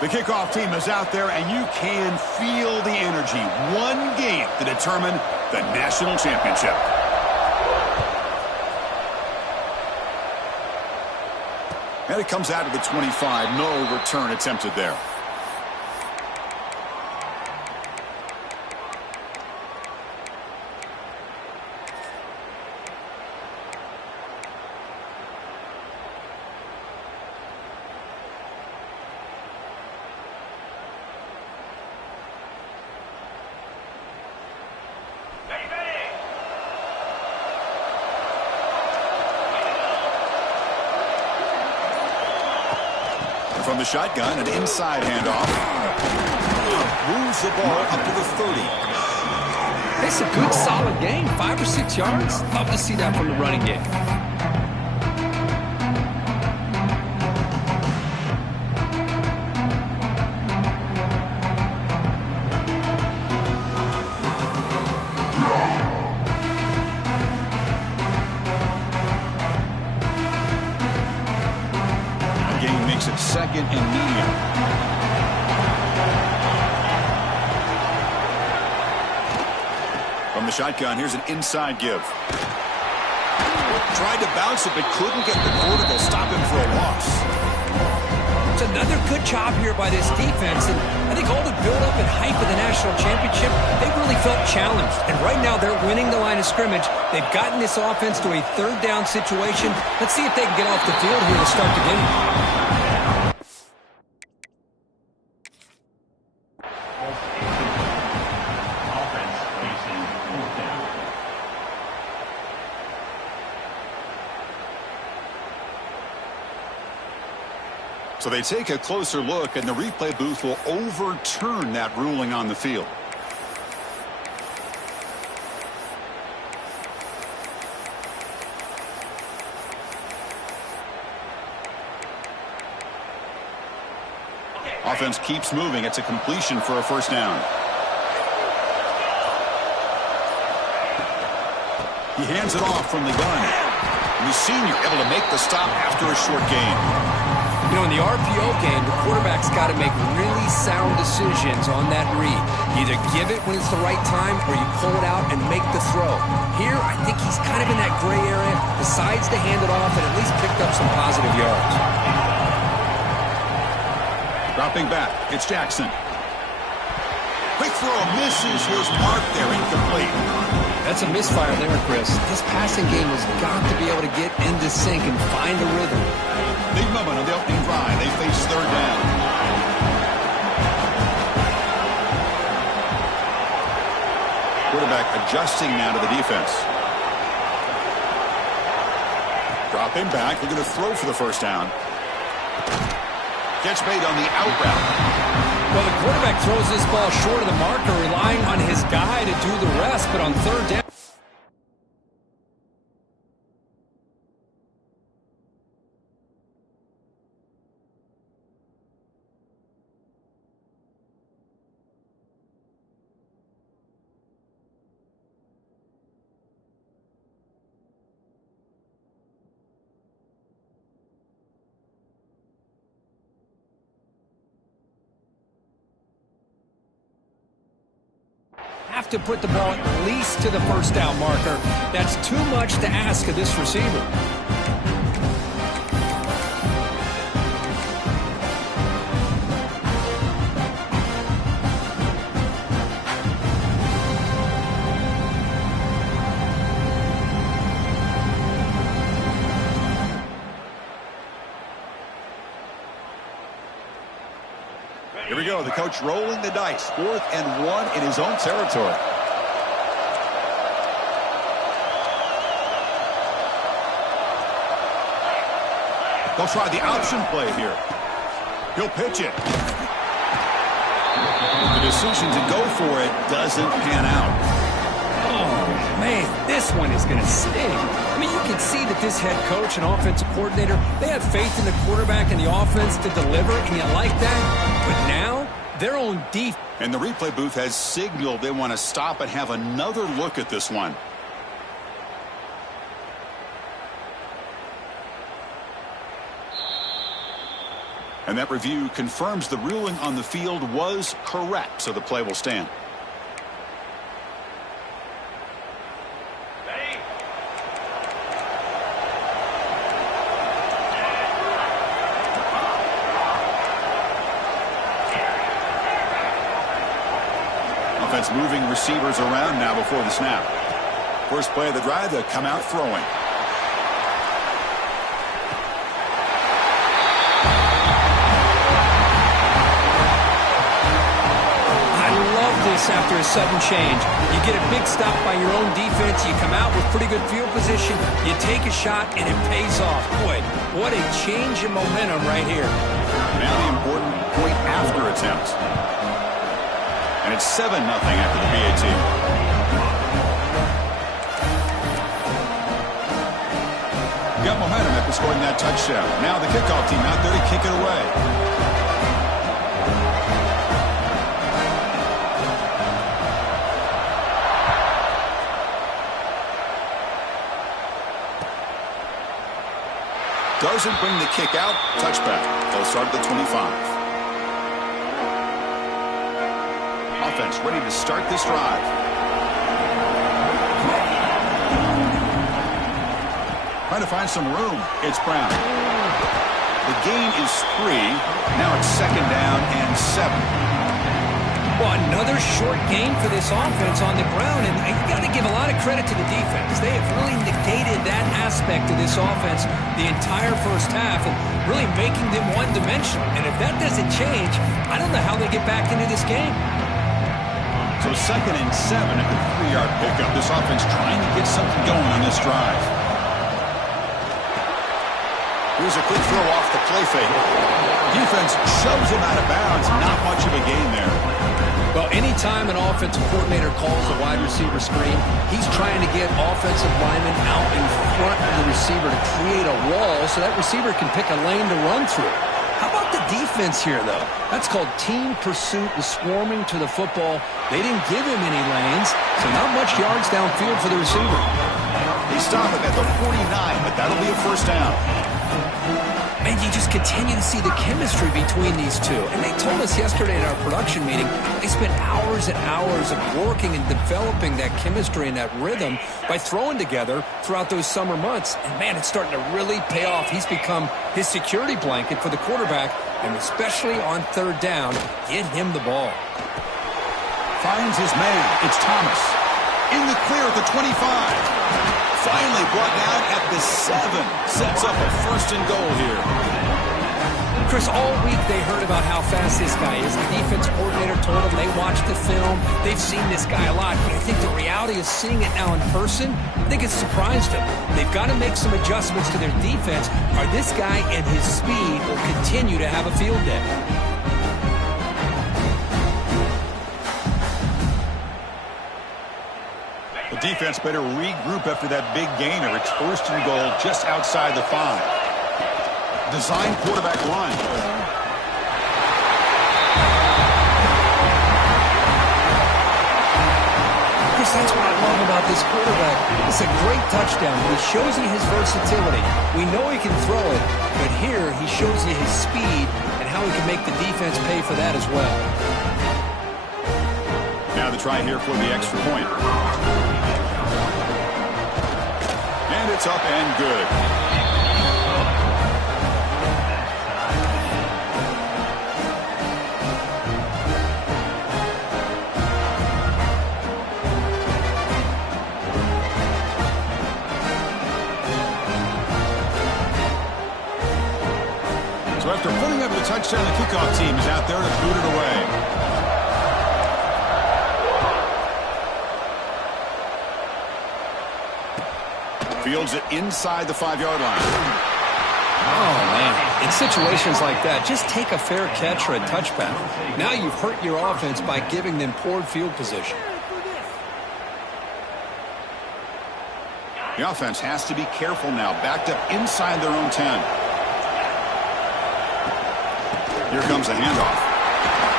The kickoff team is out there, and you can feel the energy. One game to determine the national championship. And it comes out of the 25. No return attempted there. From the shotgun, an inside handoff. Moves the ball up to the 30. It's a good, solid game. 5 or 6 yards. Love to see that from the running game. Second and medium. From the shotgun, here's an inside give. Tried to bounce it, but couldn't get the vertical. Stop him for a loss. It's another good job here by this defense. And I think all the build-up and hype of the national championship, they really felt challenged. And right now, they're winning the line of scrimmage. They've gotten this offense to a third down situation. Let's see if they can get off the field here to start the game. So they take a closer look, and the replay booth will overturn that ruling on the field. Offense keeps moving. It's a completion for a first down. He hands it off from the gun. And the senior able to make the stop after a short gain. You know, in the RPO game, the quarterback's got to make really sound decisions on that read. Either give it when it's the right time or you pull it out and make the throw. Here, I think he's kind of in that gray area, decides to hand it off and at least picked up some positive yards. Dropping back, it's Jackson. Quick throw misses. Here's Mark there, incomplete. That's a misfire there, Chris. This passing game has got to be able to get into sync and find a rhythm. Big moment on the opening drive. They face third down. Quarterback adjusting now to the defense. Dropping back. They're going to throw for the first down. Catch made on the out route. Well, the quarterback throws this ball short of the marker, relying on his guy to do the rest, but on third down. Have to put the ball at least to the first down marker. That's too much to ask of this receiver. Here we go. The coach rolling the dice. 4th and 1 in his own territory. They'll try the option play here. He'll pitch it. The decision to go for it doesn't pan out. Oh, man, this one is going to sting. I mean, you can see that this head coach and offensive coordinator, they have faith in the quarterback and the offense to deliver, and you like that. But now, their own defense. And the replay booth has signaled they want to stop and have another look at this one. And that review confirms the ruling on the field was correct, so the play will stand. Offense moving receivers around now before the snap. First play of the drive, they come out throwing. After a sudden change, you get a big stop by your own defense, you come out with pretty good field position, you take a shot, and it pays off. Boy, what a change in momentum right here. Now the important point after attempt. And it's 7-0 after the PAT. Got momentum after scoring that touchdown. Now the kickoff team out there to kick it away. Doesn't bring the kick out. Touchback. They'll start at the 25. Offense ready to start this drive. Trying to find some room. It's Brown. The gain is 3. Now it's 2nd down and 7. Well, another short game for this offense on the ground, and you got to give a lot of credit to the defense. They have really negated that aspect of this offense the entire first half and really making them one-dimensional. And if that doesn't change, I don't know how they get back into this game. So 2nd and 7 at the 3-yard pickup. This offense trying to get something going on this drive. Here's a quick throw off the play fake. Defense shoves him out of bounds. Not much of a gain there. Well, anytime an offensive coordinator calls a wide receiver screen, he's trying to get offensive linemen out in front of the receiver to create a wall so that receiver can pick a lane to run through. How about the defense here, though? That's called team pursuit and swarming to the football. They didn't give him any lanes, so not much yards downfield for the receiver. They stop him at the 49, but that'll be a first down. And you just continue to see the chemistry between these two. And they told us yesterday in our production meeting, they spent hours and hours of working and developing that chemistry and that rhythm by throwing together throughout those summer months. And, man, it's starting to really pay off. He's become his security blanket for the quarterback, and especially on third down, get him the ball. Finds his man. It's Thomas. in the clear at the 25. Finally brought down at the 7. Sets up a first and goal here. Chris, all week they heard about how fast this guy is. The defense coordinator told them they watched the film. They've seen this guy a lot. But I think the reality is seeing it now in person, I think it's surprised them. They've got to make some adjustments to their defense, or this guy and his speed will continue to have a field day. The defense better regroup after that big gainer. It's first and goal just outside the 5. Design quarterback line. Chris, that's what I love about this quarterback. It's a great touchdown. He shows you his versatility. We know he can throw it, but here he shows you his speed and how he can make the defense pay for that as well. Now the try here for the extra point. And it's up and good. So after putting up the touchdown, the kickoff team is out there to boot it away. Fields it inside the 5-yard line. Oh, man. In situations like that, just take a fair catch or a touchback. Now you've hurt your offense by giving them poor field position. The offense has to be careful now, backed up inside their own 10. Here comes a handoff.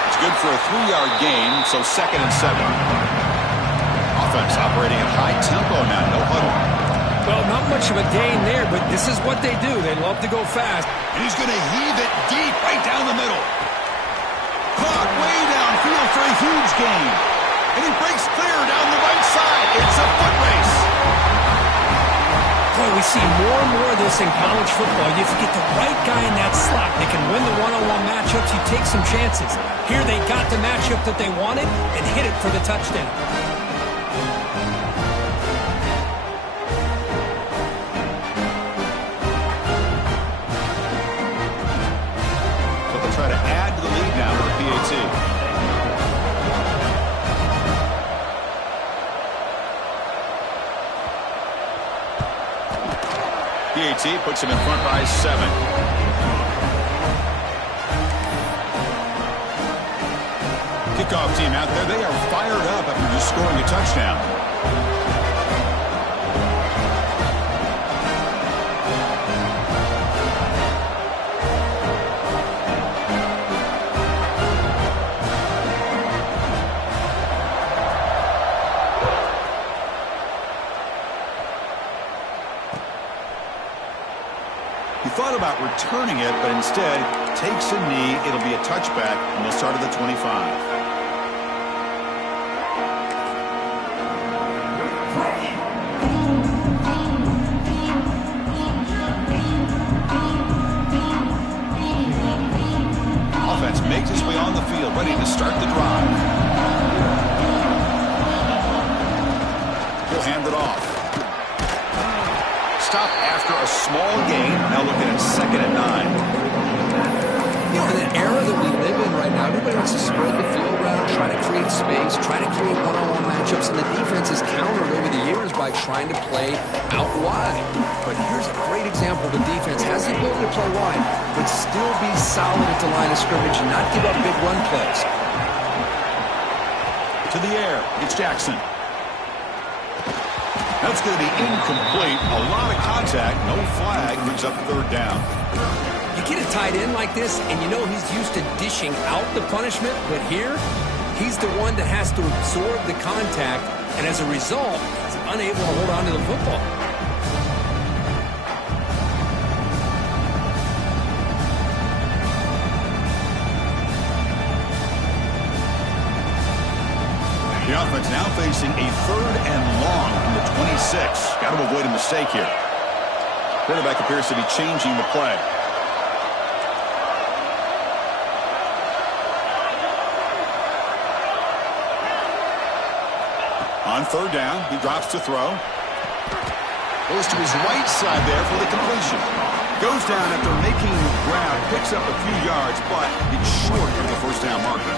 It's good for a 3-yard gain, so 2nd and 7. Offense operating at high tempo now, no huddle. Well, not much of a gain there, but this is what they do. They love to go fast. And he's going to heave it deep right down the middle. Caught way downfield for a huge gain. And he breaks clear down the right side. It's a foot race. Boy, we see more and more of this in college football. If you get the right guy in that slot, they can win the one-on-one matchups. You take some chances. Here they got the matchup that they wanted and hit it for the touchdown. So they'll try to add to the lead now with the PAT. PAT puts him in front by 7. Kickoff team out there, they are fired up after just scoring a touchdown. He thought about returning it, but instead takes a knee. It'll be a touchback, and they'll start at the 25. Offense makes its way on the field, ready to start the drive. He'll hand it off. Stop after a small gain. Now looking at 2nd and 9. You know, in an era that we live in right now, everybody wants to spread the field around, try to create space, try to create one-on-one matchups, and the defense has countered over the years by trying to play out wide. But here's a great example. The defense has the ability to play wide, but still be solid at the line of scrimmage and not give up big run plays. To the air. It's Jackson. That's going to be incomplete. A lot of contact. No flag. Brings up 3rd down. You get a tight end like this, and you know he's used to dishing out the punishment, but here, he's the one that has to absorb the contact, and as a result, he's unable to hold on to the football. The offense now facing a 3rd and long from the 26. Got to avoid a mistake here. Quarterback appears to be changing the play. On third down, he drops to throw. Goes to his right side there for the completion. Goes down after making the grab, picks up a few yards, but it's short of the first down marker.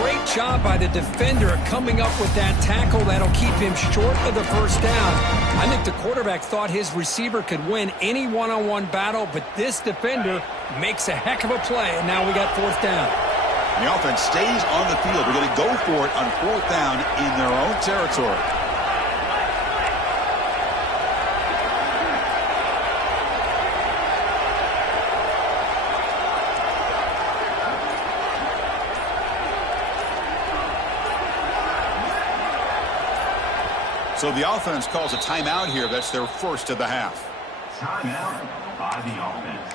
Great job by the defender coming up with that tackle. That'll keep him short of the first down. I think the quarterback thought his receiver could win any one-on-one battle, but this defender makes a heck of a play, and now we got fourth down. The offense stays on the field. We're going to go for it on fourth down in their own territory. So the offense calls a timeout here. That's their first of the half. Timeout by the offense.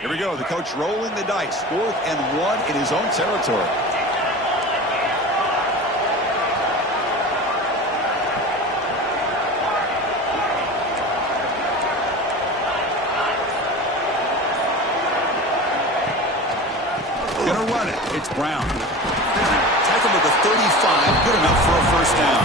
Here we go. The coach rolling the dice. 4th and 1 in his own territory. Gonna run it. It's Brown. Tackle to the 35. Good enough for a first down.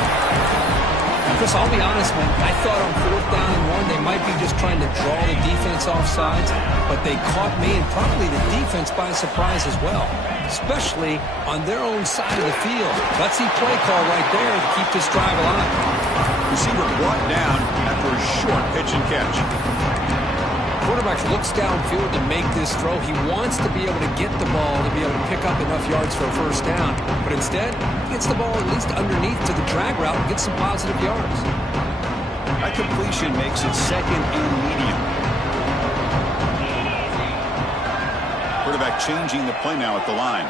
Chris, I'll be honest, man. I thought on 4th down and 1 they might be just trying to draw the defense off sides, but they caught me and probably the defense by surprise as well, especially on their own side of the field. Let's see play call right there to keep this drive alive. Receiver brought down after a short pitch and catch. Quarterback looks downfield to make this throw. He wants to be able to get the ball to be able to pick up enough yards for a first down, but instead he gets the ball at least underneath to the drag route and gets some positive yards. That completion makes it 2nd and medium. Quarterback changing the play now at the line.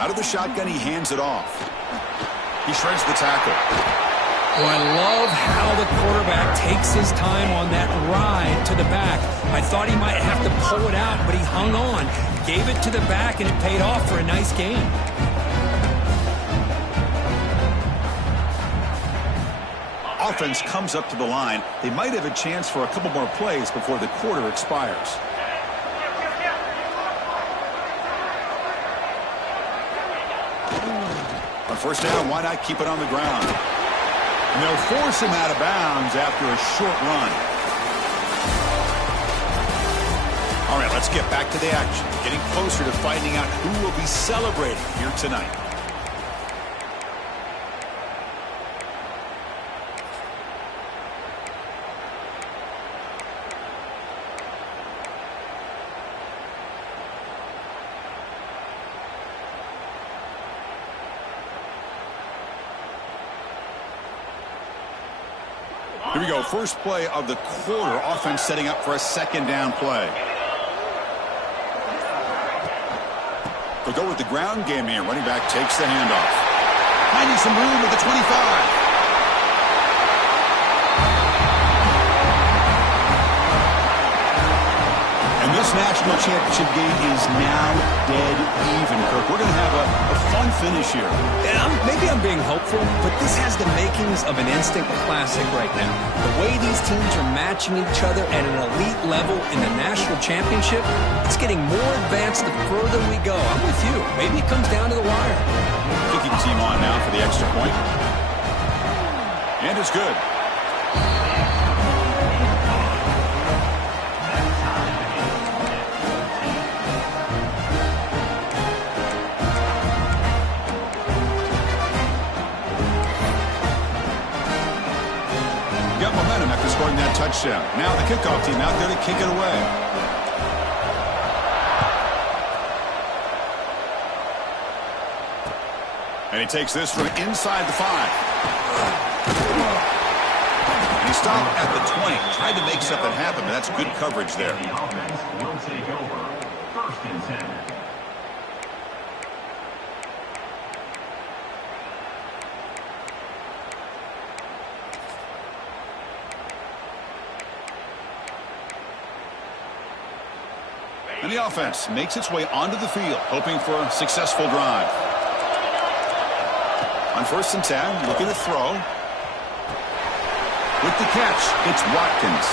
Out of the shotgun, he hands it off. He shreds the tackle. Oh, I love how the quarterback takes his time on that ride to the back. I thought he might have to pull it out, but he hung on, gave it to the back, and it paid off for a nice gain. Offense comes up to the line. They might have a chance for a couple more plays before the quarter expires. On first down, why not keep it on the ground? And they'll force him out of bounds after a short run. All right, let's get back to the action. Getting closer to finding out who will be celebrating here tonight. Here we go. First play of the quarter. Offense setting up for a 2nd down play. They'll go with the ground game here. Running back takes the handoff. Finding some room at the 25. And this national championship game is now dead even, Kirk. We're going to have a fun finish here. Yeah, maybe I'm being hopeful, but this has the makings of an instant classic right now. The way these teams are matching each other at an elite level in the national championship, it's getting more advanced the further we go. I'm with you. Maybe it comes down to the wire. Kicking team on now for the extra point. And it's good. After scoring that touchdown. Now the kickoff team out there to kick it away. And he takes this from inside the 5. And he stopped at the 20. Tried to make something happen, but that's good coverage there. The offense will take over 1st and 10. And the offense makes its way onto the field, hoping for a successful drive. On 1st and 10, looking to throw. With the catch, it's Watkins.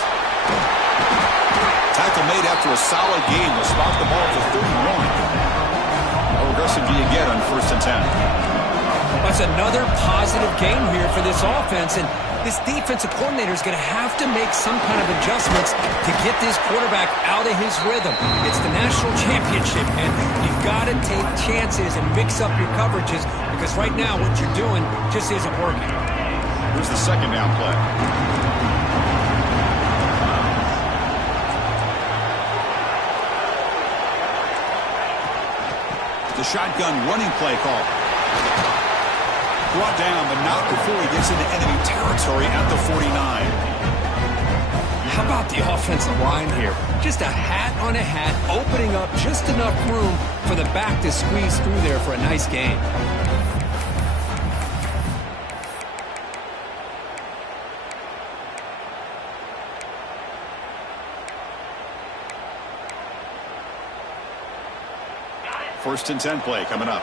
Tackle made after a solid gain. Will spot the ball for 31. How aggressive do you get on 1st and 10? That's another positive gain here for this offense, and this defensive coordinator is going to have to make some kind of adjustments to get this quarterback out of his rhythm. It's the national championship, and you've got to take chances and mix up your coverages because right now what you're doing just isn't working. Here's the 2nd down play. The shotgun running play call. Brought down, but not before he gets into enemy territory at the 49. How about the offensive line here? Just a hat on a hat, opening up just enough room for the back to squeeze through there for a nice gain. First and 10 play coming up.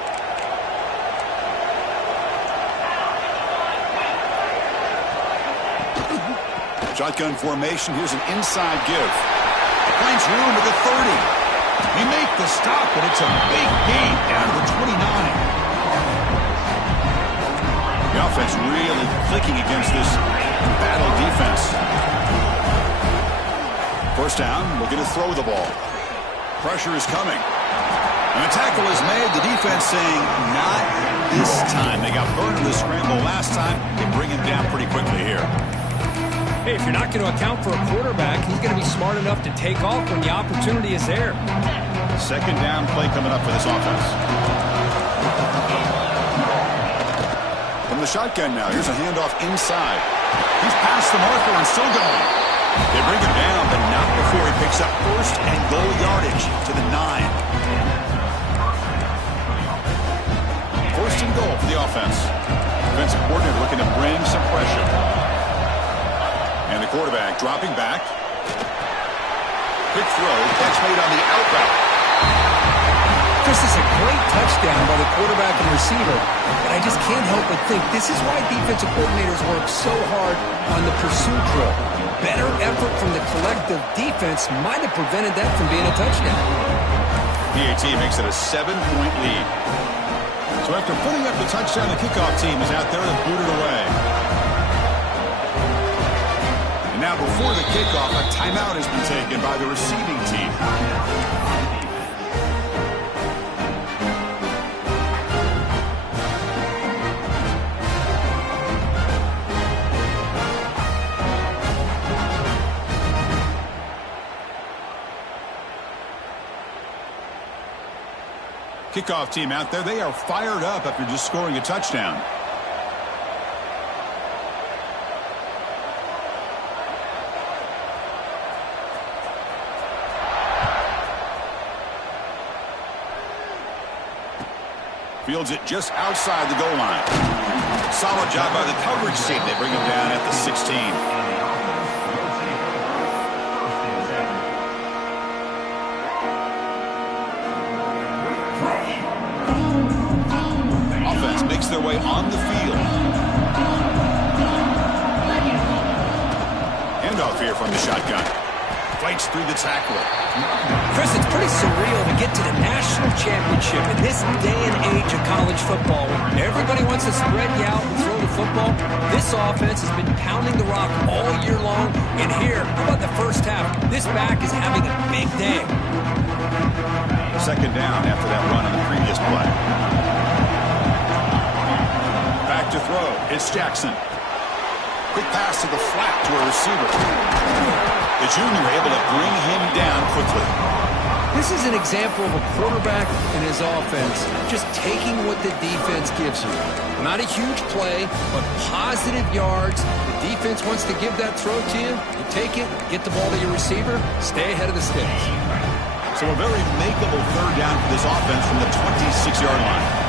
Shotgun formation. Here's an inside give. Finds room at the 30. He make the stop, but it's a big gain down to the 29. The offense really clicking against this battle defense. First down, looking to throw the ball. Pressure is coming. And a tackle is made. The defense saying, not this time. They got burned in the scramble last time. They bring him down pretty quickly here. Hey, if you're not going to account for a quarterback, he's going to be smart enough to take off when the opportunity is there. 2nd down play coming up for this offense. From the shotgun now, here's a handoff inside. He's past the marker and still going. They bring him down, but not before he picks up 1st and goal yardage to the 9. 1st and goal for the offense. Defensive coordinator looking to bring some pressure. And the quarterback dropping back. Quick throw. Catch made on the out route. This is a great touchdown by the quarterback and receiver. But I just can't help but think this is why defensive coordinators work so hard on the pursuit drill. Better effort from the collective defense might have prevented that from being a touchdown. PAT makes it a 7-point lead. So after putting up the touchdown, the kickoff team is out there to boot it away. And now before the kickoff, a timeout has been taken by the receiving team. Kickoff team out there, they are fired up after just scoring a touchdown. Fields it just outside the goal line. Solid job by the coverage team. They bring him down at the 16. Makes their way on the field. Handoff here from the shotgun. Fights through the tackler. Chris, it's pretty surreal to get to the national championship in this day and age of college football. Everybody wants to spread you out and throw the football. This offense has been pounding the rock all year long. And here, how about the first half? This back is having a big day. 2nd down after that run on the previous play. To throw. It's Jackson. Quick pass to the flat to a receiver. The junior able to bring him down quickly. This is an example of a quarterback and his offense just taking what the defense gives you. Not a huge play, but positive yards. The defense wants to give that throw to you. You take it, get the ball to your receiver, stay ahead of the sticks. So a very makeable 3rd down for this offense from the 26-yard line.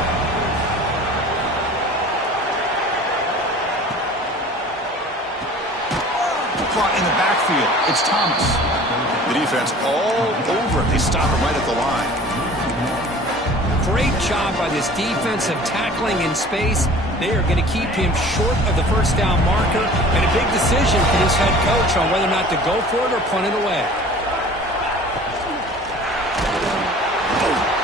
Caught in the backfield. It's Thomas. The defense all over it. They stop him right at the line. Great job by this defensive tackling in space. They are going to keep him short of the first down marker, and a big decision for this head coach on whether or not to go for it or punt it away.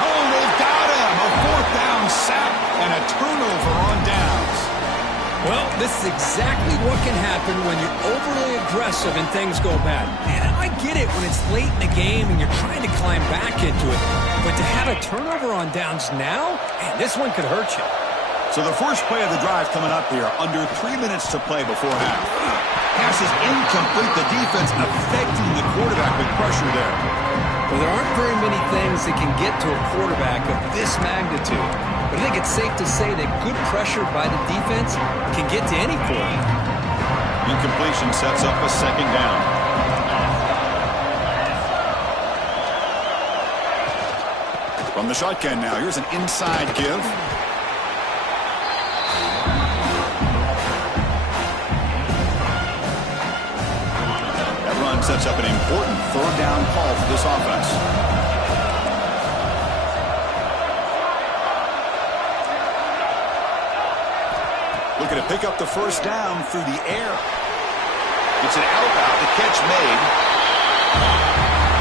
Oh, they've got him. A fourth down sack and a turnover on downs. Well, this is exactly what can happen when you're overly aggressive and things go bad. And I get it when it's late in the game and you're trying to climb back into it. But to have a turnover on downs now, man, this one could hurt you. So the first play of the drive coming up here, under 3 minutes to play before half. Pass is incomplete. The defense affecting the quarterback with pressure there. Well, there aren't very many things that can get to a quarterback of this magnitude. But I think it's safe to say that good pressure by the defense can get to any quarterback. Incompletion sets up a second down. From the shotgun now, here's an inside give. That run sets up an important third down call for this offense. Looking to pick up the first down through the air. It's an out. The catch made.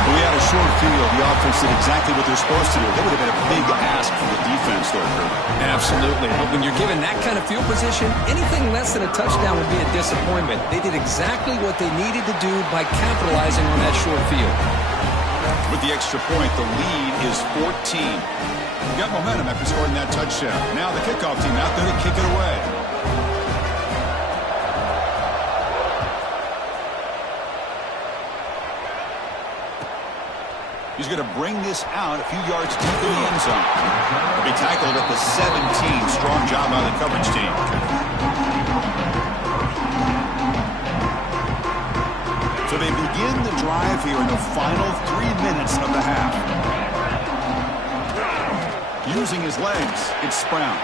We had a short field. The offense did exactly what they're supposed to do. That would have been a big ask for the defense there, Kurt. Absolutely. But when you're given that kind of field position, anything less than a touchdown would be a disappointment. They did exactly what they needed to do by capitalizing on that short field. With the extra point, the lead is 14. We got momentum after scoring that touchdown. Now the kickoff team out there to kick it away. He's going to bring this out a few yards deep in the end zone. He'll be tackled at the 17. Strong job by the coverage team. So they begin the drive here in the final 3 minutes of the half. Using his legs, it's Brown.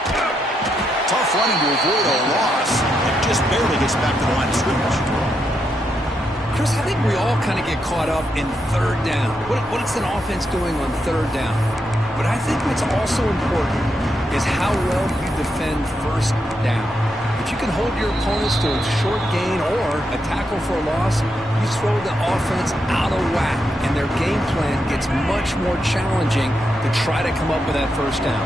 Tough running to avoid a loss. And just barely gets back to the line of scrimmage. Chris, I think we all kind of get caught up in third down. What is an offense doing on third down? But I think what's also important is how well you defend first down. If you can hold your opponents to a short gain or a tackle for a loss, you throw the offense out of whack, and their game plan gets much more challenging to try to come up with that first down.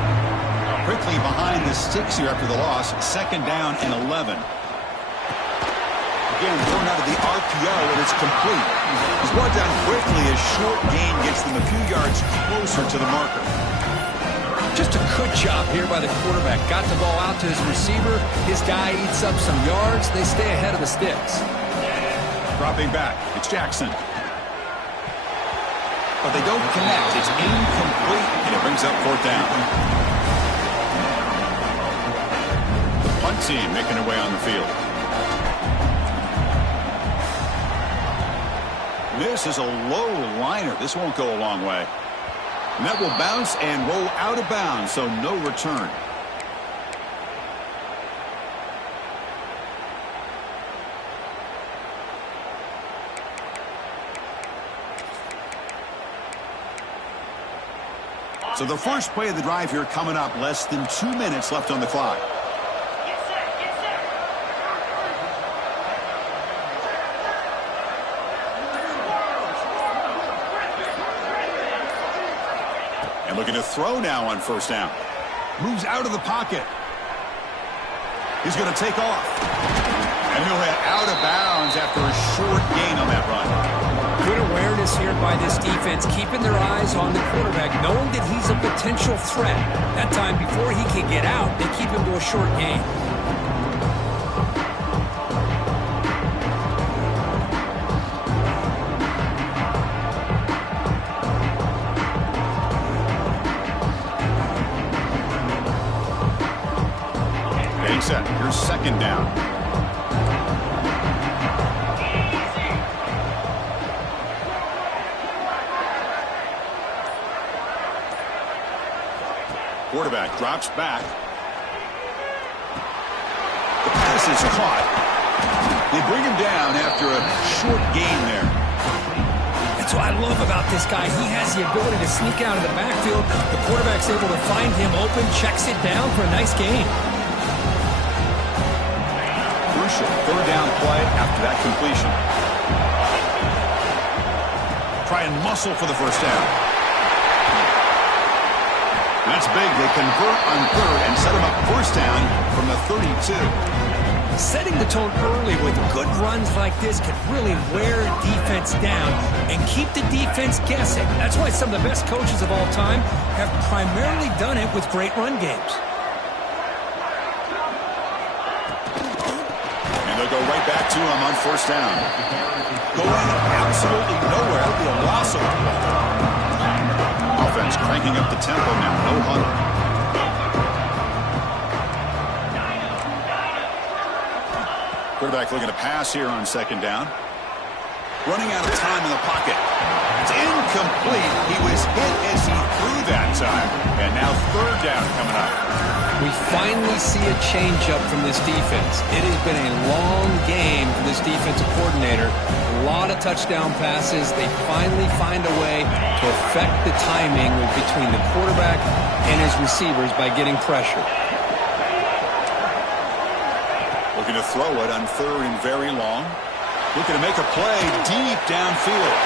Quickly behind the sticks here after the loss. Second down and 11. Again, thrown out of the RPO, and it's complete. He's brought down quickly as short gain gets them a few yards closer to the marker. Just a good job here by the quarterback. Got the ball out to his receiver. His guy eats up some yards. They stay ahead of the sticks. Dropping back, it's Jackson. But they don't connect. It's incomplete, and it brings up fourth down. The punt team making their way on the field. This is a low liner. This won't go a long way. And that will bounce and roll out of bounds, so no return. So the first play of the drive here coming up. Less than 2 minutes left on the clock. Looking to throw now on first down. Moves out of the pocket. He's going to take off. And he'll head out of bounds after a short gain on that run. Good awareness here by this defense, keeping their eyes on the quarterback, knowing that he's a potential threat. That time, before he can get out, they keep him to a short gain. Set. Here's second down. Quarterback drops back. The pass is caught. They bring him down after a short gain there. That's what I love about this guy. He has the ability to sneak out of the backfield. The quarterback's able to find him open, checks it down for a nice gain. Crucial third down play after that completion. Try and muscle for the first down. That's big. They convert on third and set him up first down from the 32. Setting the tone early with good runs like this can really wear a defense down and keep the defense guessing. That's why some of the best coaches of all time have primarily done it with great run games. And they'll go right back to him on first down. Going absolutely nowhere. It'll be a loss of the ball. Offense cranking up the tempo now. No huddle. Quarterback looking to pass here on second down. Running out of time in the pocket. It's incomplete. He was hit as he threw that time. And now third down coming up. We finally see a change-up from this defense. It has been a long game for this defensive coordinator. A lot of touchdown passes. They finally find a way to affect the timing between the quarterback and his receivers by getting pressure. Looking to throw it on third and very long. Looking to make a play deep downfield.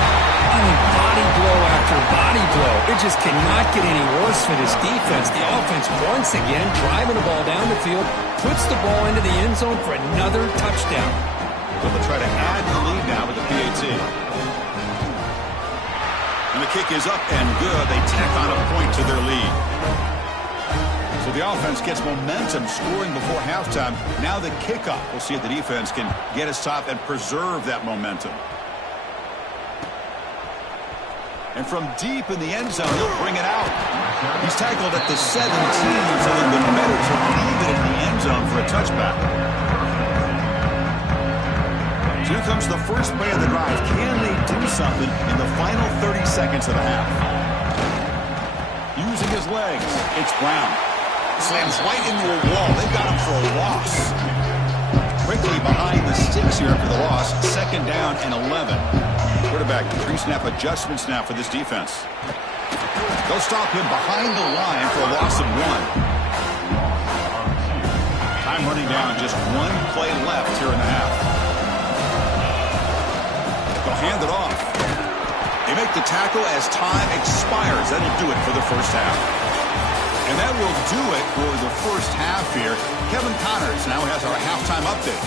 I mean, body blow after body blow. It just cannot get any worse for this defense. The offense, once again, driving the ball down the field, puts the ball into the end zone for another touchdown. So they'll try to add the lead now with the PAT. And the kick is up and good. They tack on a point to their lead. So the offense gets momentum scoring before halftime. Now the kickoff. We'll see if the defense can get a stop and preserve that momentum. And from deep in the end zone, he'll bring it out. He's tackled at the 17, so they've been better to leave it in the end zone for a touchback. So here comes the first play of the drive. Can they do something in the final 30 seconds of the half? Using his legs, it's Brown. Slams right into a wall. They've got him for a loss. Quickly behind the sticks here for the loss. Second down and 11. Quarterback pre-snap adjustments now for this defense. They'll stop him behind the line for a loss of 1. Time running down. Just one play left here in the half. They'll hand it off. They make the tackle as time expires. That'll do it for the first half. And that will do it for the first half here. Kevin Connors now has our halftime update.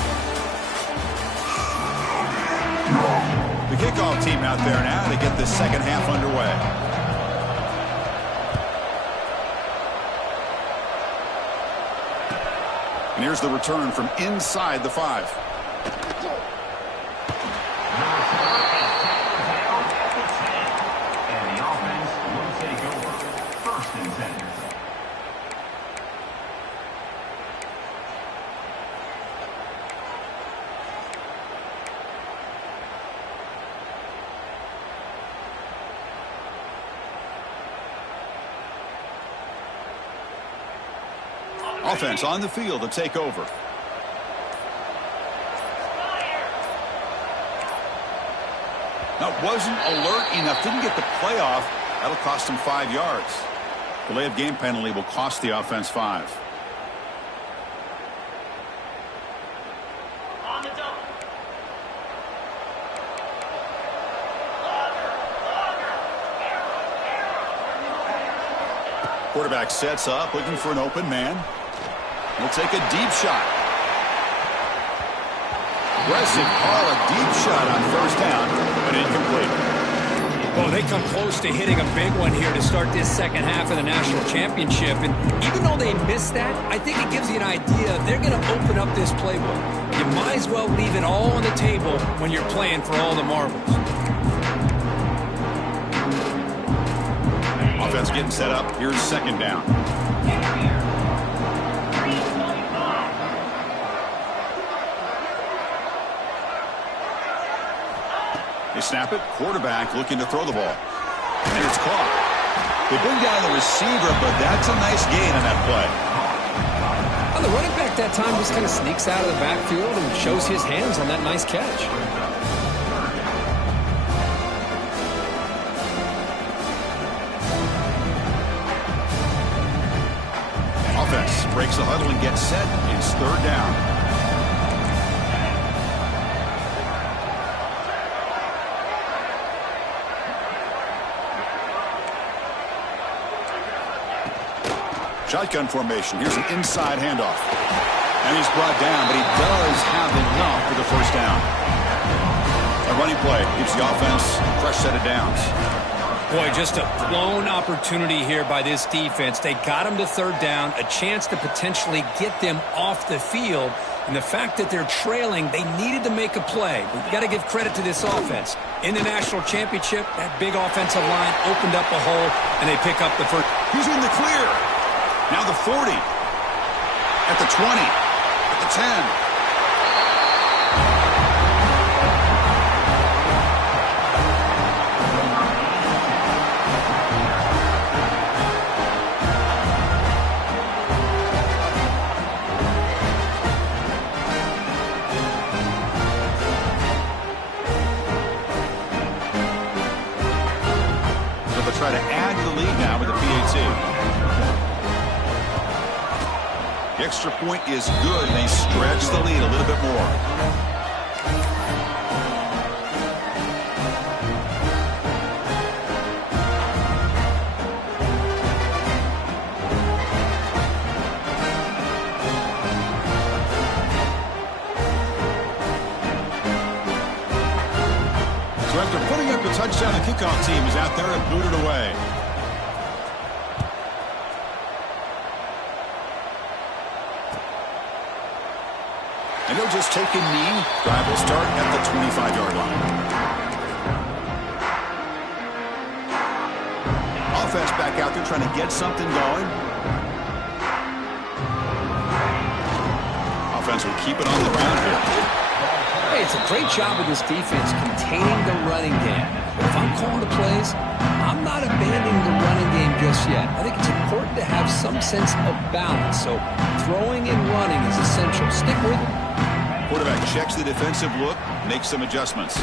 The kickoff team out there now to get the second half underway. And here's the return from inside the 5. And the offense will take over. First and 10. Offense on the field to take over. Now, wasn't alert enough. Didn't get the play off. That'll cost him 5 yards. Delay of game penalty will cost the offense 5. On the double. Quarterback sets up, looking for an open man. He'll take a deep shot. Aggressive call, a deep shot on first down, but incomplete. Well, they come close to hitting a big one here to start this second half of the national championship. And even though they missed that, I think it gives you an idea they're going to open up this playbook. You might as well leave it all on the table when you're playing for all the marbles. Offense getting set up. Here's second down. They snap it. Quarterback looking to throw the ball. And it's caught. They bring down the receiver, but that's a nice gain on that play. Well, the running back that time just kind of sneaks out of the backfield and shows his hands on that nice catch. to huddle and get set. It's third down. Shotgun formation. Here's an inside handoff. And he's brought down, but he does have enough for the first down. A running play gives the offense a fresh set of downs. Boy, just a blown opportunity here by this defense. They got him to third down, a chance to potentially get them off the field. And the fact that they're trailing, they needed to make a play. But you got to give credit to this offense. In the national championship, that big offensive line opened up a hole, and they pick up the first. He's in the clear. Now the 40. At the 20. At the 10. Try to add to the lead now with the PAT. The extra point is good, and they stretch the lead a little bit more. So after putting up a touchdown, the kickoff team is out there and booted away. And he'll just take a knee. Drive will start at the 25-yard line. Offense back out there trying to get something going. Offense will keep it on the ground here. Hey, it's a great job of this defense containing the running game. But if I'm calling the plays, I'm not abandoning the running game just yet. I think it's important to have some sense of balance. So throwing and running is essential. Stick with it. Quarterback checks the defensive look, makes some adjustments.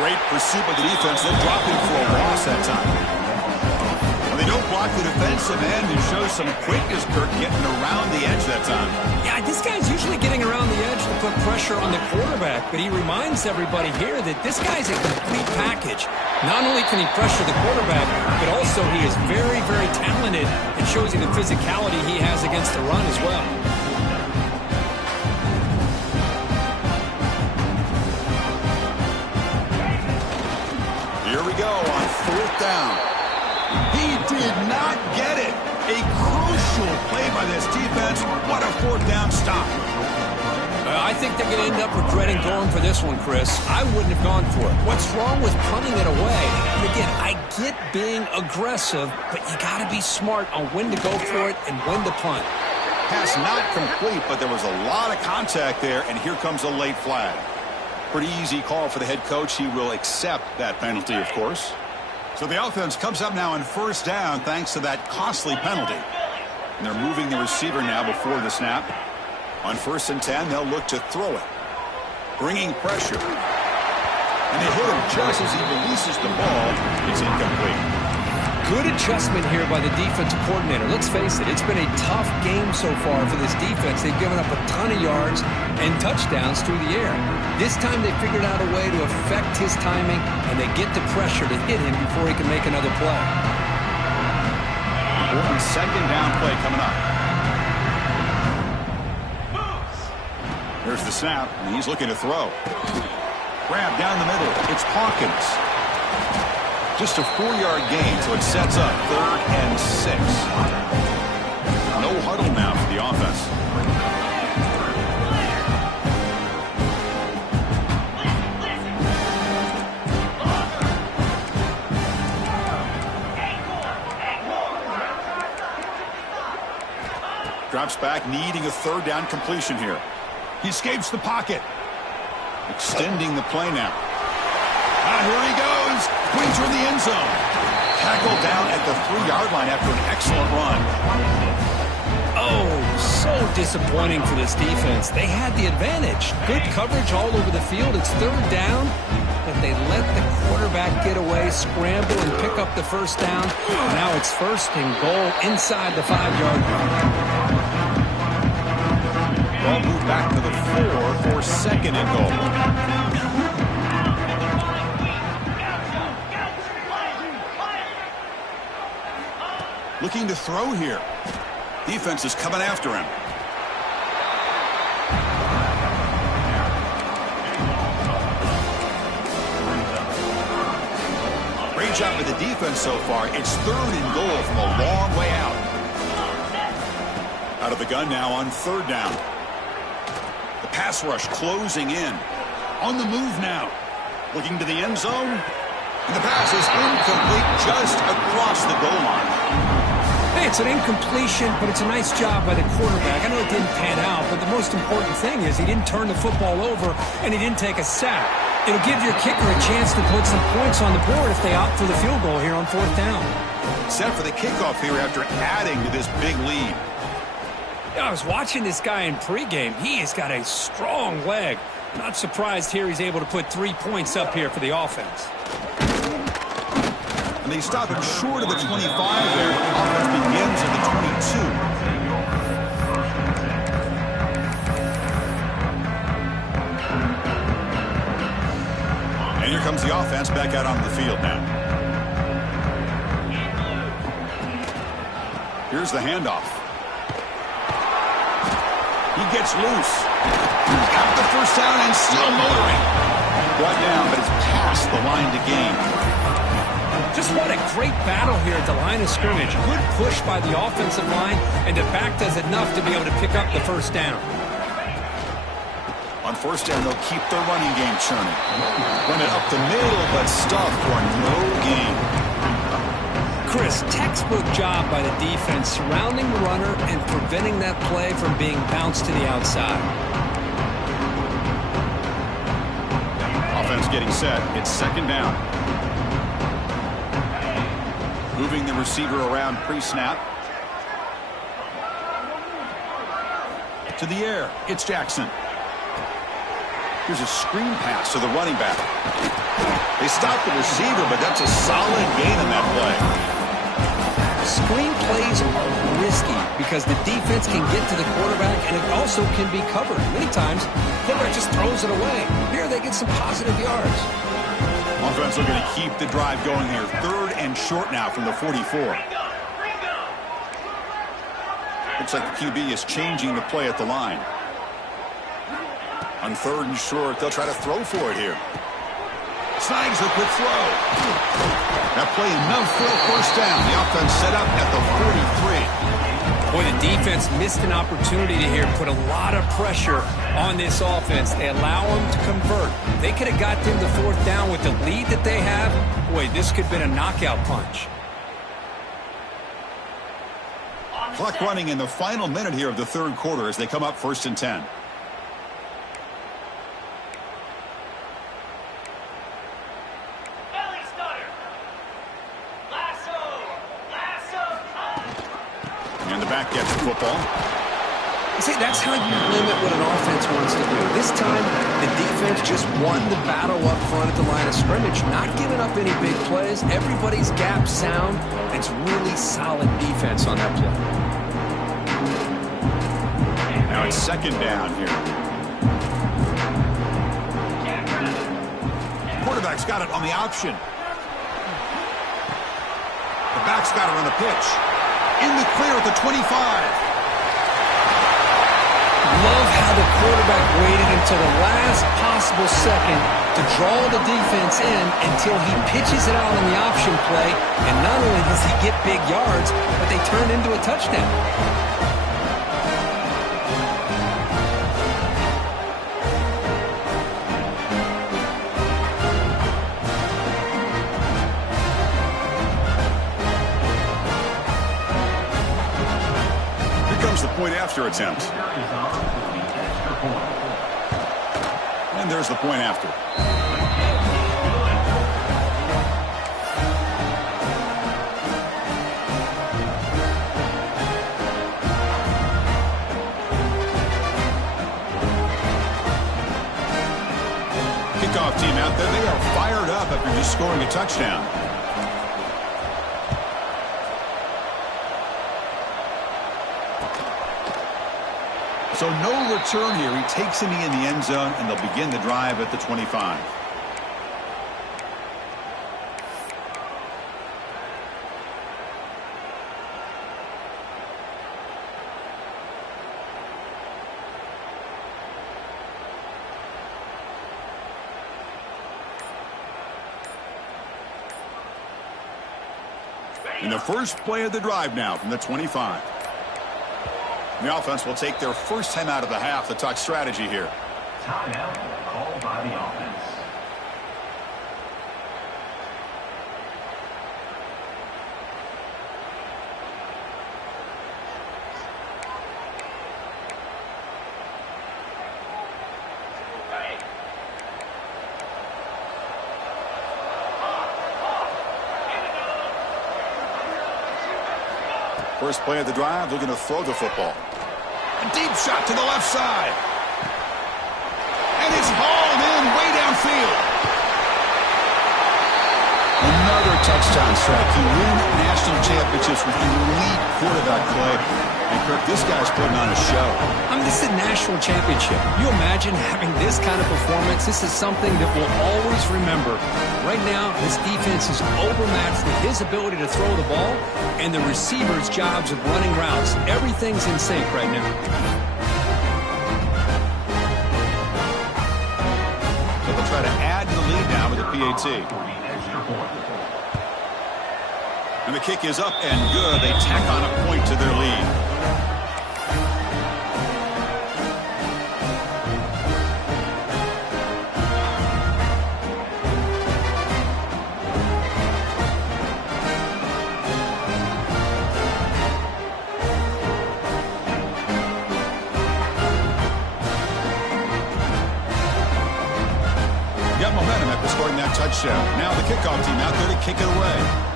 Great pursuit by the defense, then dropping for a loss that time. When they don't block the defensive end, it shows some quickness, Kirk, getting around the edge that time. Yeah, this guy's usually getting around the edge to put pressure on the quarterback, but he reminds everybody here that this guy's a complete package. Not only can he pressure the quarterback, but also he is very, very talented. It shows you the physicality he has against the run as well. Here we go on fourth down. He did not get it. A crucial play by this defense. What a fourth down stop. I think they're going to end up regretting going for this one, Chris. I wouldn't have gone for it. What's wrong with punting it away? And again, I get being aggressive, but you got to be smart on when to go for it and when to punt. Pass not complete, but there was a lot of contact there, and here comes a late flag. Pretty easy call for the head coach. He will accept that penalty, of course. So the offense comes up now on first down thanks to that costly penalty. And they're moving the receiver now before the snap. On 1st and 10, they'll look to throw it. Bringing pressure. And they hit him just as he releases the ball. It's incomplete. Good adjustment here by the defensive coordinator. Let's face it, it's been a tough game so far for this defense. They've given up a ton of yards and touchdowns through the air. This time they figured out a way to affect his timing, and they get the pressure to hit him before he can make another play. Important second down play coming up. There's the snap, and he's looking to throw. Grab down the middle. It's Hawkins. Just a 4-yard gain, so it sets up 3rd and 6. No huddle now for the offense. Drops back, needing a 3rd down completion here. He escapes the pocket. Extending the play now. Here he goes. Queen through the end zone. Tackled down at the 3-yard line after an excellent run. Oh, so disappointing for this defense. They had the advantage. Good coverage all over the field. It's 3rd down, but they let the quarterback get away, scramble, and pick up the 1st down. Now it's 1st and goal inside the 5-yard line. Ball moved back to the 4 for second and goal. Looking to throw here. Defense is coming after him. Great job by the defense so far. It's third and goal from a long way out. Out of the gun now on third down. The pass rush closing in. On the move now. Looking to the end zone. And the pass is incomplete just across the goal line. Hey, it's an incompletion, but it's a nice job by the quarterback. I know it didn't pan out, but the most important thing is he didn't turn the football over and he didn't take a sack. It'll give your kicker a chance to put some points on the board if they opt for the field goal here on fourth down. Set for the kickoff here after adding to this big lead. Yeah, I was watching this guy in pregame. He has got a strong leg. Not surprised here he's able to put 3 points up here for the offense. And they stop him short of the 25 there. Offense begins at the 22. And here comes the offense back out on the field now. Here's the handoff. He gets loose. Got the first down and still motoring. Brought down, but it's past the line to gain. Just what a great battle here at the line of scrimmage. Good push by the offensive line, and the back does enough to be able to pick up the first down. On first down, they'll keep their running game churning. Run it up the middle, but stuff for no gain. Chris, textbook job by the defense surrounding the runner and preventing that play from being bounced to the outside. Offense getting set. It's second down. Moving the receiver around pre-snap. To the air. It's Jackson. Here's a screen pass to the running back. They stop the receiver, but that's a solid gain on that play. Screen plays are risky because the defense can get to the quarterback and it also can be covered. Many times, the quarterback just throws it away. Here they get some positive yards. Offense looking to keep the drive going here. Third and short now from the 44. Looks like the QB is changing the play at the line. On third and short, they'll try to throw for it here. Snags the quick throw. That play enough for a first down. The offense set up at the 43. Boy, the defense missed an opportunity to here put a lot of pressure on this offense. They allow them to convert. They could have got them to fourth down with the lead that they have. Boy, this could have been a knockout punch. Clock running in the final minute here of the third quarter as they come up first and 10. And the back gets the football. See, that's how you limit what an offense wants to do. This time, the defense just won the battle up front at the line of scrimmage, not giving up any big plays. Everybody's gap sound. It's really solid defense on that play. Now it's second down here. Quarterback's got it on the option. The back's got it on the pitch. In the clear at the 25. Love how the quarterback waited until the last possible second to draw the defense in until he pitches it out on the option play. And not only does he get big yards, but they turn into a touchdown. The point after attempt. And there's the point after. Kickoff team out there. They are fired up after just scoring a touchdown. So no return here. He takes a knee in the end zone, and they'll begin the drive at the 25. And the first play of the drive now from the 25. The offense will take their first time out of the half to talk strategy here. Timeout called by the offense. First play of the drive, looking to throw the football. A deep shot to the left side. And it's hauled in way downfield. Another touchdown strike. You win national championships with elite quarterback play. And Kirk, this guy's putting on a show. I mean, this is a national championship. You imagine having this kind of performance? This is something that we'll always remember. Right now, this defense is overmatched with his ability to throw the ball and the receivers' jobs of running routes. Everything's in sync right now. So they'll try to add to the lead now with a PAT. And the kick is up and good. They tack on a point to their lead. Got momentum after scoring that touchdown. Now the kickoff team out there to kick it away.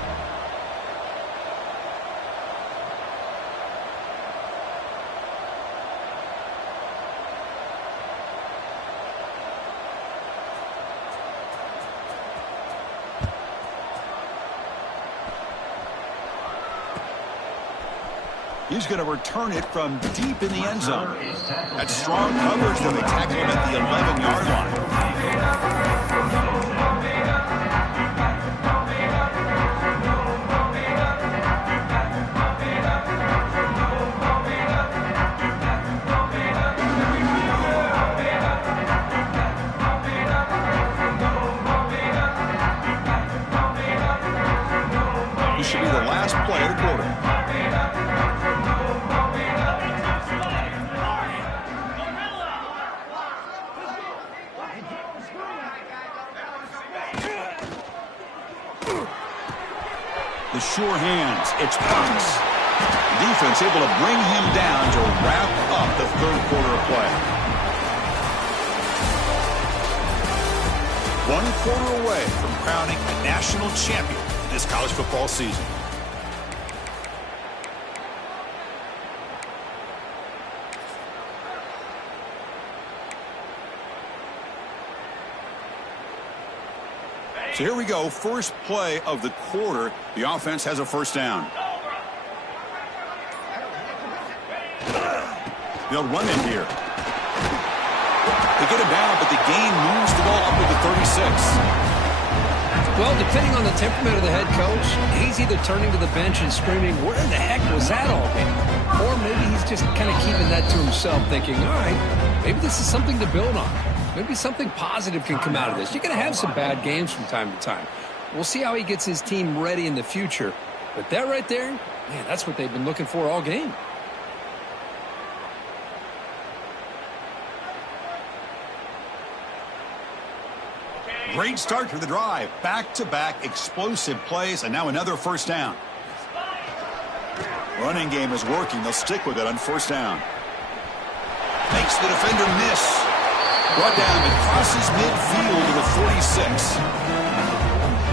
He's going to return it from deep in the end zone. That's strong coverage, then they tackle him at the 11-yard line. This should be the last play of the quarter. The sure hands. It's Fox. Defense able to bring him down to wrap up the third quarter of play. 1 quarter away from crowning a national champion this college football season. So here we go, first play of the quarter. The offense has a first down. They'll run in here. They get him down, but the gain moves the ball up to the 36. Well, depending on the temperament of the head coach, he's either turning to the bench and screaming, where in the heck was that all been? Or maybe he's just kind of keeping that to himself, thinking, all right, maybe this is something to build on. Maybe something positive can come out of this. You're going to have some bad games from time to time. We'll see how he gets his team ready in the future. But that right there, man, that's what they've been looking for all game. Great start to the drive. Back-to-back explosive plays, and now another first down. Running game is working. They'll stick with it on first down. Makes the defender miss. Brought down and crosses midfield to the 46.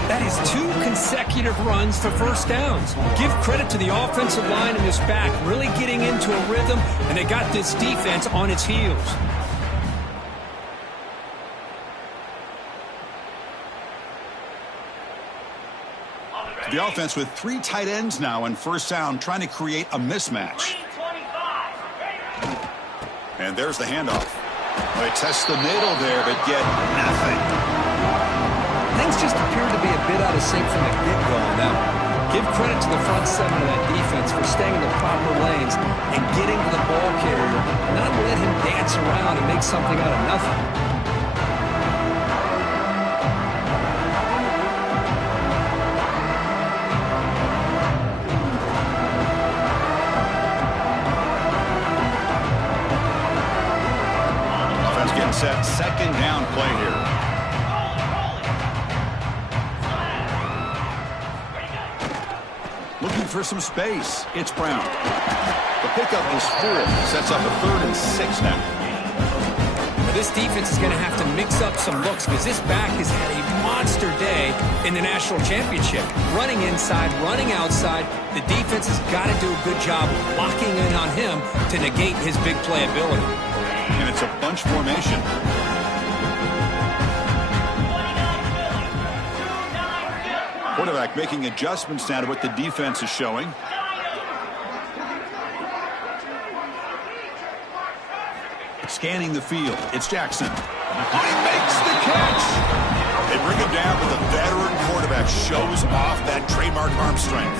That is 2 consecutive runs for first downs. Give credit to the offensive line and his back really getting into a rhythm, and they got this defense on its heels. The offense with 3 tight ends now on first down, trying to create a mismatch. And there's the handoff. They test the middle there, but get nothing. Things just appeared to be a bit out of sync from the get-go on that one. Give credit to the front seven of that defense for staying in the proper lanes and getting to the ball carrier, not let him dance around and make something out of nothing. Offense getting set. Second down play here. Looking for some space. It's Brown. The pickup is 4. Sets up a 3rd and 6 now. But this defense is going to have to mix up some looks because this back has had a monster day in the national championship. Running inside, running outside. The defense has got to do a good job of locking in on him to negate his big play ability. And it's a bunch formation. Quarterback making adjustments now to what the defense is showing. Scanning the field. It's Jackson. He makes the catch. They bring him down, but the veteran quarterback shows off that trademark arm strength.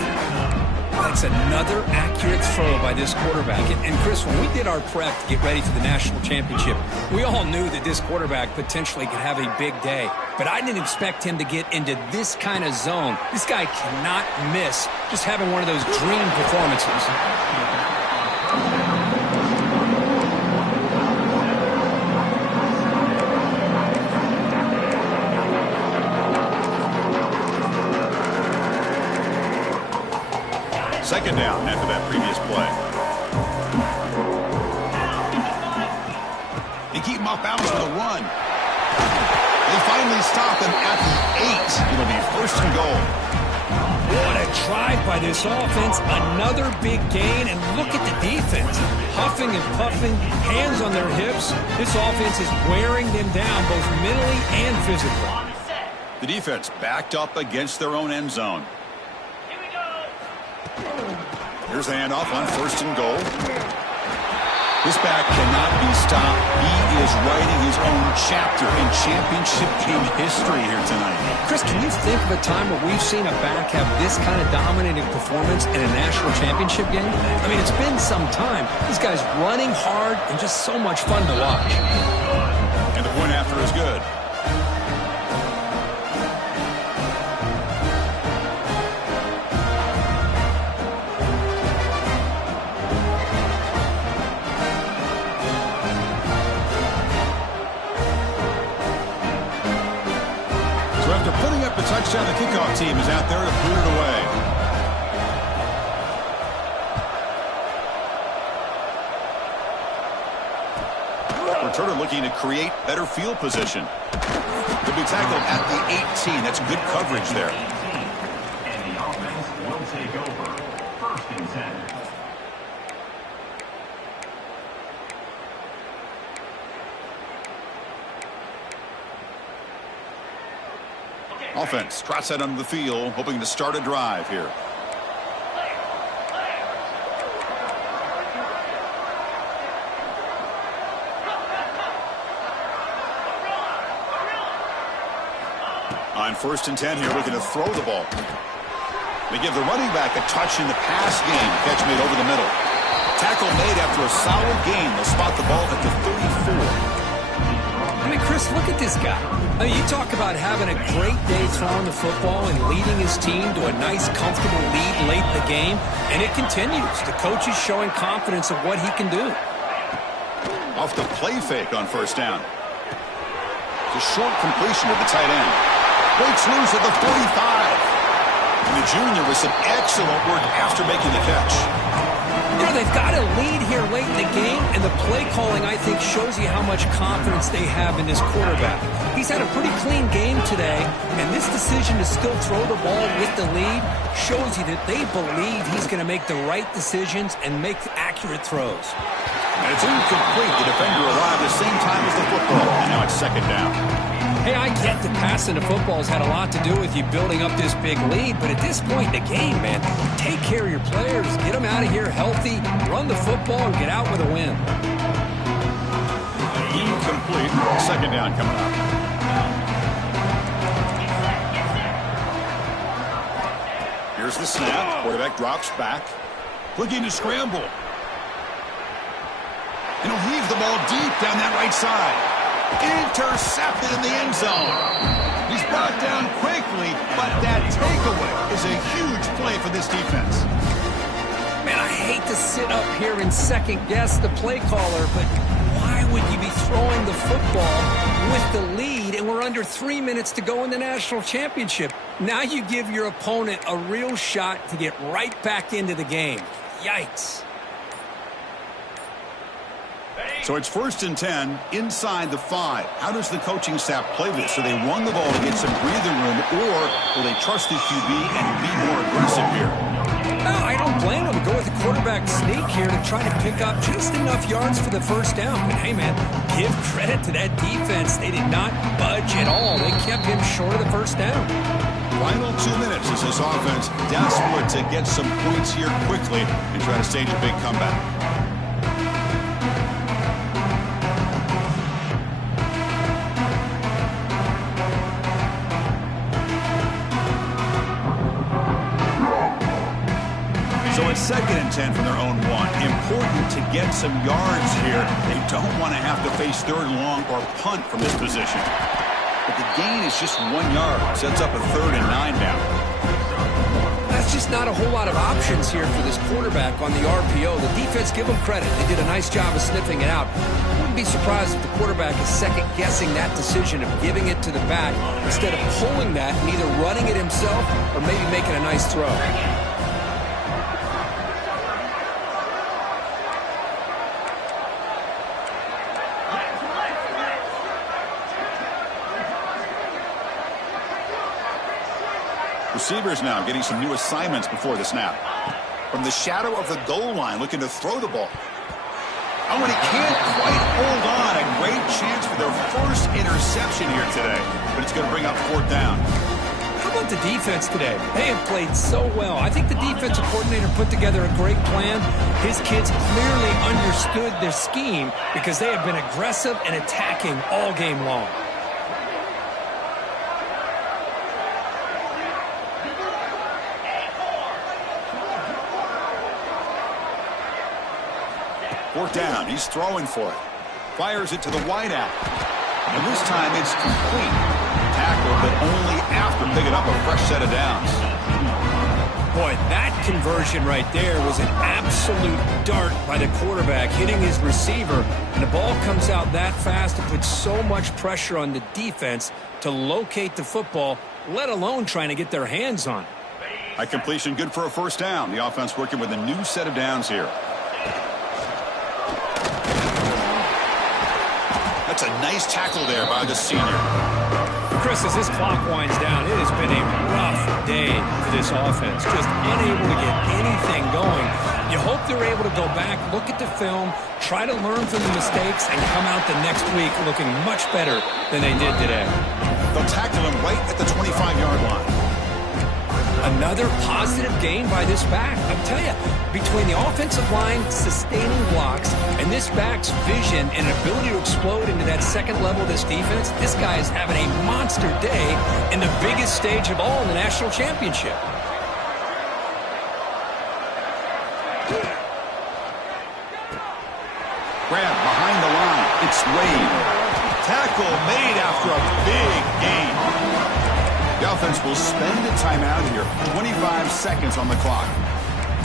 That's another accurate throw by this quarterback. And Chris, when we did our prep to get ready for the national championship, we all knew that this quarterback potentially could have a big day. But I didn't expect him to get into this kind of zone. This guy cannot miss just having one of those dream performances. Second down after that previous play. They keep him off balance with a run. They finally stop him at the 8. It'll be 1st and goal. What a drive by this offense. Another big gain, and look at the defense. Huffing and puffing, hands on their hips. This offense is wearing them down both mentally and physically. The defense backed up against their own end zone. Here's the handoff on 1st and goal. This back cannot be stopped. He is writing his own chapter in championship game history here tonight. Chris, can you think of a time where we've seen a back have this kind of dominating performance in a national championship game? I mean, it's been some time. This guy's running hard and just so much fun to watch. And the point after is good. Touchdown, the kickoff team is out there to clear it away. Returner looking to create better field position. Could be tackled at the 18. That's good coverage there. And the offense will take over. 1st and 10. Offense trots out onto the field, hoping to start a drive here. On 1st and 10 here, looking to throw the ball. They give the running back a touch in the pass game. Catch made over the middle. Tackle made after a solid gain. They'll spot the ball at the 34. I mean, Chris, look at this guy. I mean, you talk about having a great day throwing the football and leading his team to a nice, comfortable lead late in the game, and it continues. The coach is showing confidence of what he can do. Off the play fake on 1st down. It's a short completion to the tight end. Breaks loose at the 45. And the junior with some excellent work after making the catch. You know, they've got a lead here late in the game, and the play calling, I think, shows you how much confidence they have in this quarterback. He's had a pretty clean game today, and this decision to still throw the ball with the lead shows you that they believe he's going to make the right decisions and make accurate throws. And it's incomplete. The defender arrived at the same time as the football, and now it's 2nd down. Hey, I get that passing the football has had a lot to do with you building up this big lead, but at this point in the game, man, take care of your players, get them out of here healthy, run the football, and get out with a win. complete. Second down coming up. Here's the snap. Quarterback drops back. Looking to scramble. And he'll heave the ball deep down that right side. Intercepted in the end zone. He's brought down quickly, but that takeaway is a huge play for this defense. Man, I hate to sit up here and second-guess the play caller, but why would you be throwing the football with the lead and we're under 3 minutes to go in the national championship? Now you give your opponent a real shot to get right back into the game. Yikes. So it's 1st and 10 inside the 5. How does the coaching staff play this? Do they run the ball to get some breathing room, or will they trust the QB and be more aggressive here? No, I don't blame them. Go with the quarterback sneak here to try to pick up just enough yards for the first down. But hey, man, give credit to that defense. They did not budge at all. They kept him short of the first down. Final 2 minutes as this offense desperate to get some points here quickly and try to stage a big comeback. So it's 2nd and 10 from their own 1. Important to get some yards here. They don't want to have to face 3rd and long or punt from this position. But the gain is just 1 yard. Sets up a 3rd and 9 now. That's just not a whole lot of options here for this quarterback on the RPO. The defense, give them credit. They did a nice job of sniffing it out. I wouldn't be surprised if the quarterback is second-guessing that decision of giving it to the back instead of pulling that and either running it himself or maybe making a nice throw. Receivers now getting some new assignments before the snap. From the shadow of the goal line, looking to throw the ball. Oh, and he can't quite hold on. A great chance for their first interception here today. But it's going to bring up 4th down. How about the defense today? They have played so well. I think the defensive coordinator put together a great plan. His kids clearly understood their scheme because they have been aggressive and attacking all game long. Fourth down. He's throwing for it. Fires it to the wideout. And this time it's complete. Tackle, but only after picking up a fresh set of downs. Boy, that conversion right there was an absolute dart by the quarterback, hitting his receiver. And the ball comes out that fast. It puts so much pressure on the defense to locate the football, let alone trying to get their hands on it. A completion good for a first down. The offense working with a new set of downs here. That's a nice tackle there by the senior. Chris, as this clock winds down, it has been a rough day for this offense. Just unable to get anything going. You hope they're able to go back, look at the film, try to learn from the mistakes, and come out the next week looking much better than they did today. They'll tackle him right at the 25-yard line. Another positive game by this back. I'll tell you, between the offensive line sustaining blocks and this back's vision and ability to explode into that second level of this defense, this guy is having a monster day in the biggest stage of all in the national championship. Grab behind the line. It's Wade. Tackle made after a big gain. The offense will spend a timeout here. 25 seconds on the clock.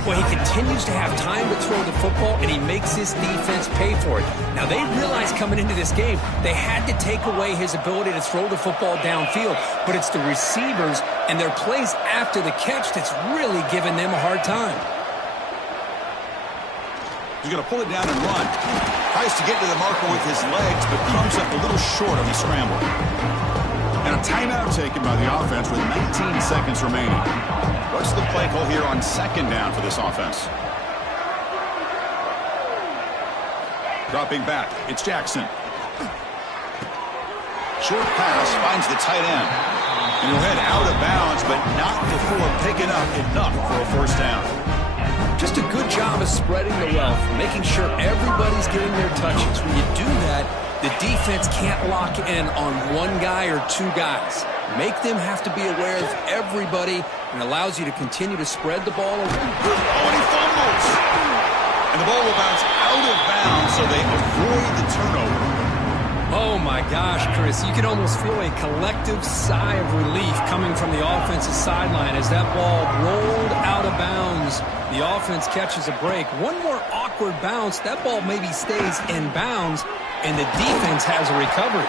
Well, he continues to have time to throw the football, and he makes his defense pay for it. Now, they realized coming into this game, they had to take away his ability to throw the football downfield, but it's the receivers and their plays after the catch that's really giving them a hard time. He's going to pull it down and run. Tries to get to the marker with his legs, but comes up a little short on the scramble. And a timeout taken by the offense with 19 seconds remaining. What's the play call here on second down for this offense? Dropping back, it's Jackson. Short pass finds the tight end. And he'll head out of bounds, but not before picking up enough for a first down. Just a good job of spreading the wealth, making sure everybody's getting their touches. When you do that, The defense can't lock in on one guy or two guys. Make them have to be aware of everybody and allows you to continue to spread the ball around. Oh, and he fumbles. And the ball will bounce out of bounds, so they avoid the turnover. Oh, my gosh, Chris. You can almost feel a collective sigh of relief coming from the offensive sideline as that ball rolled out of bounds. The offense catches a break. One more awkward bounce. That ball maybe stays in bounds, and the defense has a recovery.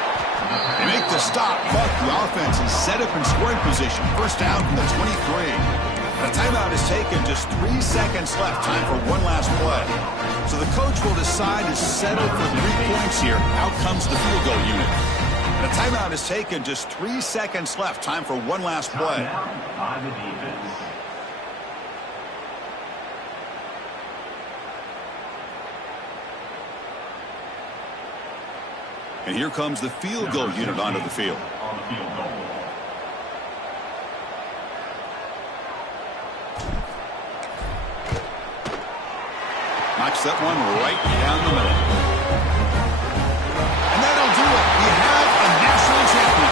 They make the stop, but the offense is set up in scoring position. First down from the 23. And a timeout is taken. Just 3 seconds left. Time for one last play. So the coach will decide to settle for 3 points here. Out comes the field goal unit. And a timeout is taken. Just 3 seconds left. Time for one last play. Timeout by the defense. And here comes the field goal unit onto the field. On the field goal. Knocks that one right down the middle.